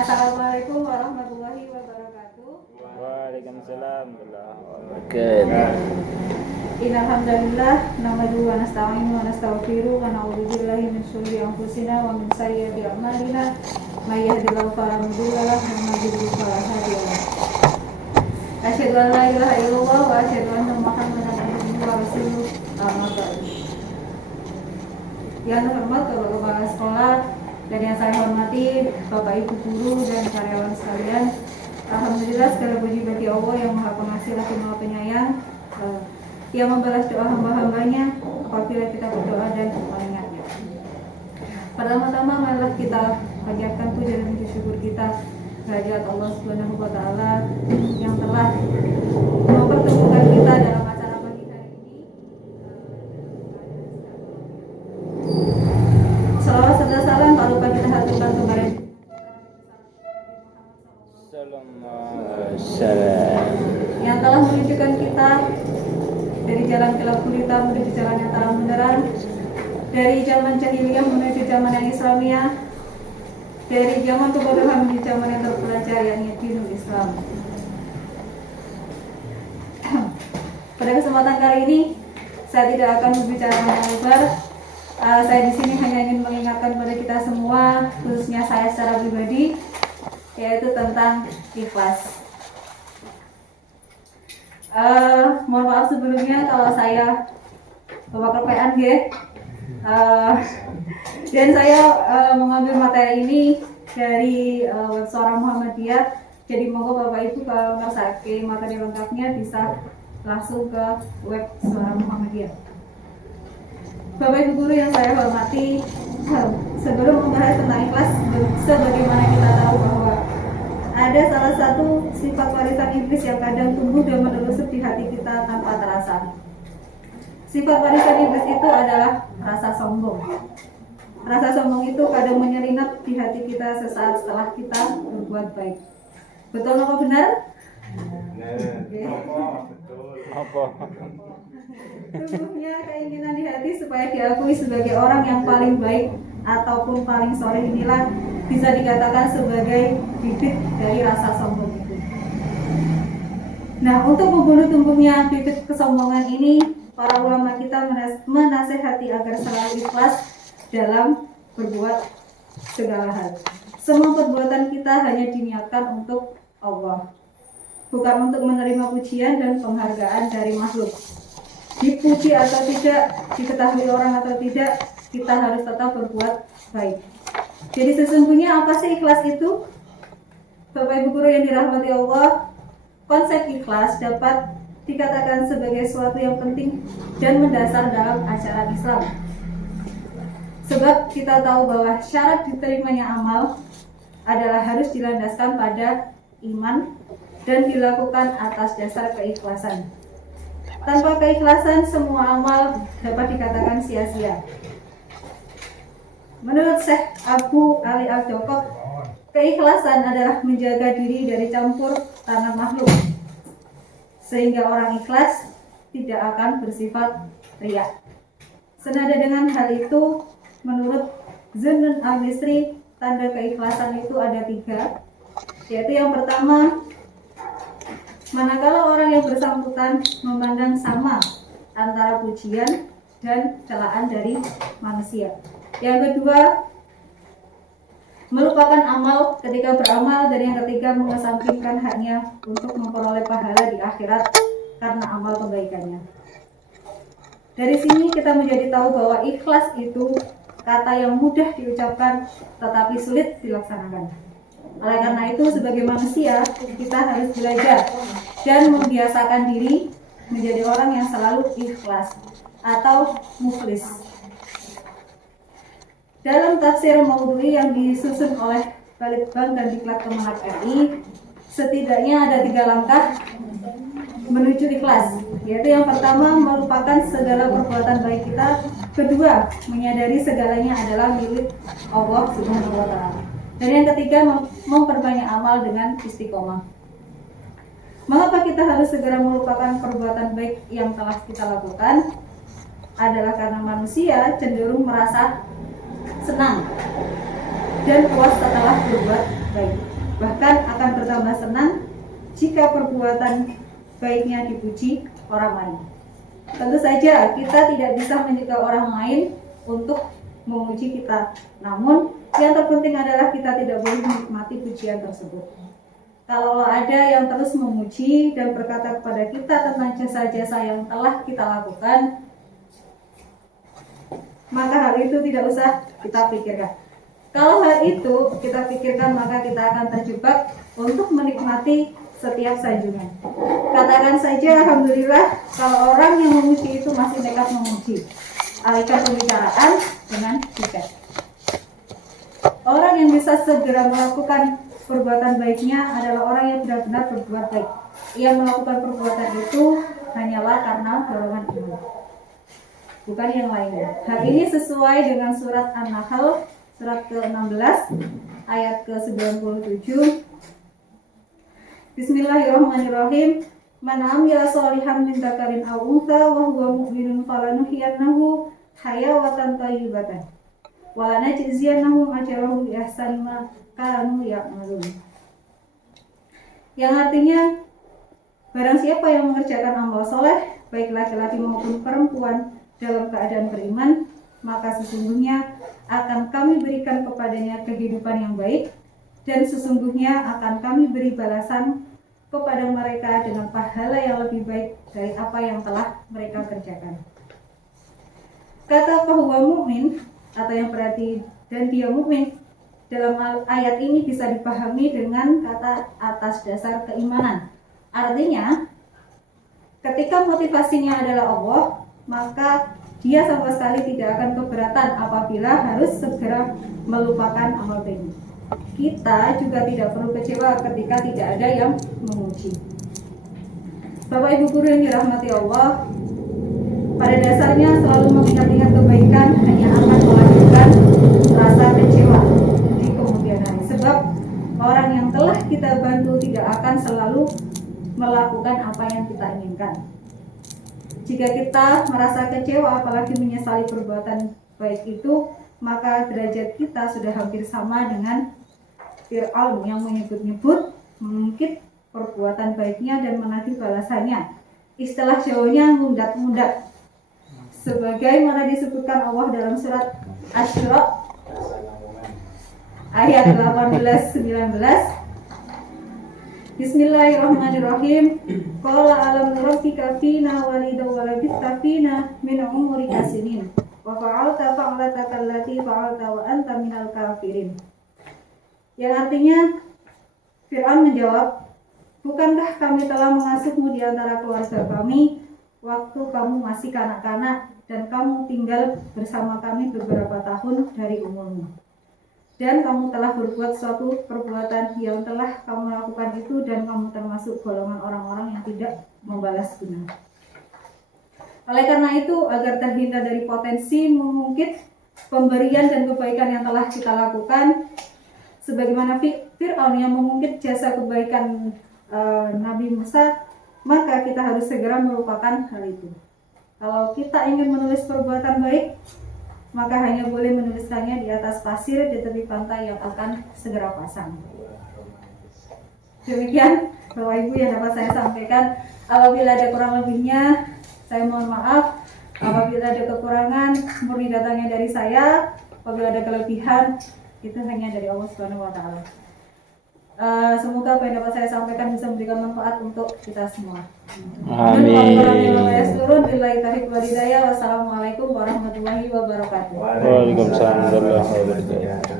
Assalamualaikum warahmatullahi wabarakatuh. Waalaikumsalam warahmatullahi wabarakatuh. Innal hamdalillah nahmaduhu wa nasta'inu wa nastaghfiruh wa na'udzu billahi min shururi anfusina wa min sayyiati a'malina. May yahdihillahu fala mudilla lahu wa may yudlil fala hadiya lahu. Asyhadu an la ilaha illallah wa asyhadu anna Muhammadan abduhu wa rasuluh. Amma ba'du. Yang terhormat Kepala Sekolah dan yang saya hormati Bapak Ibu guru dan karyawan sekalian, alhamdulillah segala puji bagi Allah yang Maha Pengasih lagi Maha Penyayang, yang membalas doa hamba-hambanya apabila kita berdoa dan mengingatnya. Pertama-tama marilah kita panjatkan puji dan puji syukur kita kehadirat Allah Subhanahu wa taala yang telah mempertemukan kita dalam acara pagi hari ini. Salawat serta salam tak lupa kita haturkan kepada yang telah menunjukkan kita dari jalan gelap gulita menuju jalan yang terang benderang, dari zaman jahiliyah menuju zaman yang Islamiyah, dari zaman kebodohan menuju zaman yang terpelajar, yakni dinul Islam. Pada kesempatan kali ini saya tidak akan berbicara lebar. Saya di sini hanya ingin mengingatkan kepada kita semua, khususnya saya secara pribadi, yaitu tentang ikhlas. Mohon maaf sebelumnya kalau saya bawa kepean dan saya mengambil materi ini dari web Suara Muhammadiyah. Jadi moga Bapak Ibu kalau ngersake materi lengkapnya bisa langsung ke web Suara Muhammadiyah. Bapak Ibu guru yang saya hormati, sebelum membahas tentang ikhlas, sebagaimana kita tahu bahwa ada salah satu sifat warisan iblis yang kadang tumbuh dan menelusup di hati kita tanpa terasa. Sifat warisan iblis itu adalah rasa sombong. Rasa sombong itu kadang menyelinap di hati kita sesaat setelah kita berbuat baik. Betul apa benar? Apa? Tumbuhnya keinginan di hati supaya diakui sebagai orang yang paling baik ataupun paling soleh inilah bisa dikatakan sebagai bibit dari rasa sombong itu. Nah, untuk membunuh tumbuhnya bibit kesombongan ini, para ulama kita menasehati agar selalu ikhlas dalam berbuat segala hal. Semua perbuatan kita hanya diniatkan untuk Allah, bukan untuk menerima pujian dan penghargaan dari makhluk. Dipuji atau tidak, diketahui orang atau tidak, kita harus tetap berbuat baik. Jadi sesungguhnya apa sih ikhlas itu? Bapak Ibu guru yang dirahmati Allah, konsep ikhlas dapat dikatakan sebagai sesuatu yang penting dan mendasar dalam ajaran Islam. Sebab kita tahu bahwa syarat diterimanya amal adalah harus dilandaskan pada iman dan dilakukan atas dasar keikhlasan. Tanpa keikhlasan, semua amal dapat dikatakan sia-sia. Menurut Syekh Abu Ali Al-Jokok, keikhlasan adalah menjaga diri dari campur tangan makhluk, sehingga orang ikhlas tidak akan bersifat riya. Senada dengan hal itu, menurut Zunnun Al-Misri, tanda keikhlasan itu ada 3, yaitu yang pertama, manakala orang yang bersangkutan memandang sama antara pujian dan celaan dari manusia. Yang kedua, melupakan amal ketika beramal, dan yang ketiga, mengesampingkan haknya untuk memperoleh pahala di akhirat karena amal kebaikannya. Dari sini kita menjadi tahu bahwa ikhlas itu kata yang mudah diucapkan tetapi sulit dilaksanakan. Oleh karena itu, sebagai manusia, kita harus belajar dan membiasakan diri menjadi orang yang selalu ikhlas atau mukhlis. Dalam tafsir Maudhu'i yang disusun oleh Balitbank dan Diklat Kemenag RI, setidaknya ada 3 langkah menuju ikhlas, yaitu yang pertama, melupakan segala perbuatan baik kita. Kedua, menyadari segalanya adalah milik Allah Subhanahu wa taala. Dan yang ketiga, memperbanyak amal dengan istiqomah. Mengapa kita harus segera melupakan perbuatan baik yang telah kita lakukan? Adalah karena manusia cenderung merasa senang dan puas setelah berbuat baik. Bahkan akan bertambah senang jika perbuatan baiknya dipuji orang lain. Tentu saja kita tidak bisa mencegah orang lain untuk memuji kita. Namun yang terpenting adalah kita tidak boleh menikmati pujian tersebut. Kalau ada yang terus memuji dan berkata kepada kita tentang jasa-jasa yang telah kita lakukan, maka hal itu tidak usah kita pikirkan. Kalau hal itu kita pikirkan, maka kita akan terjebak untuk menikmati setiap sanjungan. Katakan saja, alhamdulillah, kalau orang yang memuji itu masih nekat memuji. Alihkan pembicaraan dengan bijak. Orang yang bisa segera melakukan perbuatan baiknya adalah orang yang benar-benar berbuat baik. Ia melakukan perbuatan itu hanyalah karena dorongan iman, bukan yang lainnya. Hal ini sesuai dengan surat An-Nahl, surat ke-16, ayat ke-97. Bismillahirrahmanirrahim. Man amila sholihan min dzakarin aw untha wa huwa mu'minun falanuhyiyannahu hayatan thayyibatan wa lanajziyannahum ajrahum bi ahsani ma kanu ya'malun. Yang artinya, barang siapa yang mengerjakan amal soleh, baik laki-laki maupun perempuan, dalam keadaan beriman, maka sesungguhnya akan kami berikan kepadanya kehidupan yang baik, dan sesungguhnya akan kami beri balasan kepada mereka dengan pahala yang lebih baik dari apa yang telah mereka kerjakan. Kata bahwa mukmin atau yang berarti dan dia mukmin dalam ayat ini bisa dipahami dengan kata atas dasar keimanan. Artinya, ketika motivasinya adalah Allah, maka dia sama sekali tidak akan keberatan apabila harus segera melupakan amal baik. Kita juga tidak perlu kecewa ketika tidak ada yang memuji. Bapak Ibu guru yang dirahmati Allah, pada dasarnya selalu mengingat-ingat kebaikan hanya akan melahirkan rasa kecewa di kemudian hari. Sebab orang yang telah kita bantu tidak akan selalu melakukan apa yang kita inginkan. Jika kita merasa kecewa apalagi menyesali perbuatan baik itu, maka derajat kita sudah hampir sama dengan Fir'aun yang menyebut-nyebut, mengungkit perbuatan baiknya dan menagih balasannya. Istilah Jawanya mundat-mundat, sebagaimana disebutkan Allah dalam surat Asy-Syura ayat 18-19. Bismillahirrahmanirrahim. Qala alam nurabbika fina walidan wa labithta fina min umurika sinin wa fa'alta fa'lataka allati fa'alta wa anta minal kafirin. Yang artinya, Fir'aun menjawab, bukankah kami telah mengasuhmu di antara keluarga kami waktu kamu masih kanak-kanak dan kamu tinggal bersama kami beberapa tahun dari umurmu, dan kamu telah berbuat suatu perbuatan yang telah kamu lakukan itu, dan kamu termasuk golongan orang-orang yang tidak membalas guna. Oleh karena itu, agar terhindar dari potensi mengungkit pemberian dan kebaikan yang telah kita lakukan, sebagaimana Fir'aun yang mengungkit jasa kebaikan Nabi Musa, maka kita harus segera melupakan hal itu. Kalau kita ingin menulis perbuatan baik, maka hanya boleh menuliskannya di atas pasir di tepi pantai yang akan segera pasang. Demikian Bapak Ibu yang dapat saya sampaikan. Apabila ada kurang lebihnya, saya mohon maaf. Apabila ada kekurangan, murni datangnya dari saya. Apabila ada kelebihan, itu hanya dari Allah Subhanahu wa Ta'ala. Semoga apa yang dapat saya sampaikan bisa memberikan manfaat untuk kita semua. Amin. Wassalamualaikum warahmatullahi wabarakatuh. Waalaikumsalam warahmatullahi wabarakatuh.